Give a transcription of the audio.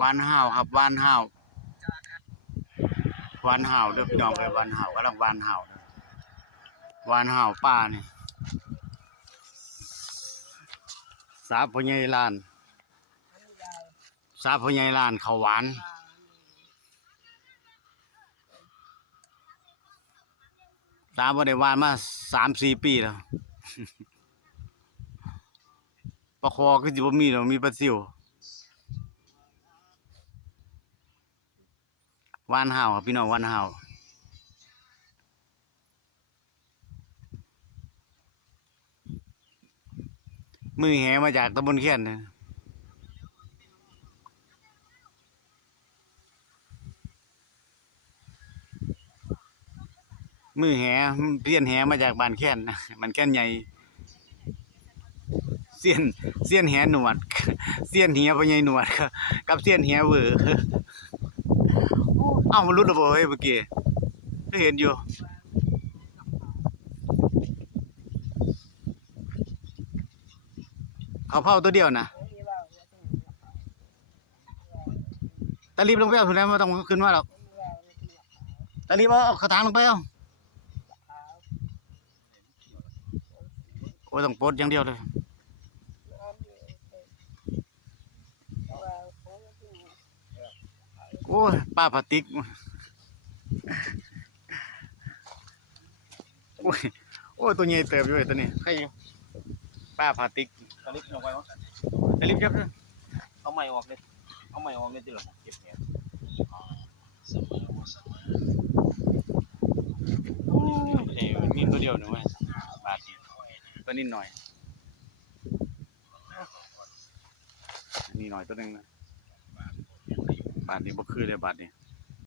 วานห่าวครับวานห่าววานห่าวเด้อพี่น้องเลยวานห่าวกำลังวานห่าววานห่าวป้านี่สาพ่อใหญ่ลานสาพ่อใหญ่ลานเขาหวานสาบ่ได้วานมา3-4 ปีแล้วปลาคอคือสิบ่มีดอกมีปลาซิววานห่าวครับพี่น้องวานห่าวมือแหมาจากตำบลแค้นนะมือแหเสี้ยนแหมาจากบ้านแค้นนะมันแค้นใหญ่เสี้ยนแหหนวดเสี้ยนเหียพ่อใหญ่หนวดกับเสี้ยนแหเวอร์เอ้ามันรุดแล้วบ่เฮ้ยเมื่อกี้ก็เห็นอยู่เขาเผาตัวเดียวนะตะรีบลงไปเอาถุงนั้นมาต้องขึ้นมาหรอกตะรีบเอากระถางลงไปเอาโอ้ยต้องปลดอย่างเดียวเลยโอ้ยป้าพลาสติกโอ้ยโอ้ยตัวใหญ่เติบอยู่ตัวนี้ใครอยู่ป้าพลาสติกตะลิบลงไปวะ ตะรีบจับเลย เอาไม้ออกเลยเอาไม้ออกเลยที่หลังเก็บเนี่ยมีตัวเดียวหนึ่งไหมบาทตัวนี้หน่อยนี่หน่อยตัวหนึ่งนะบาทนี้บ่คือเลยบาทนี้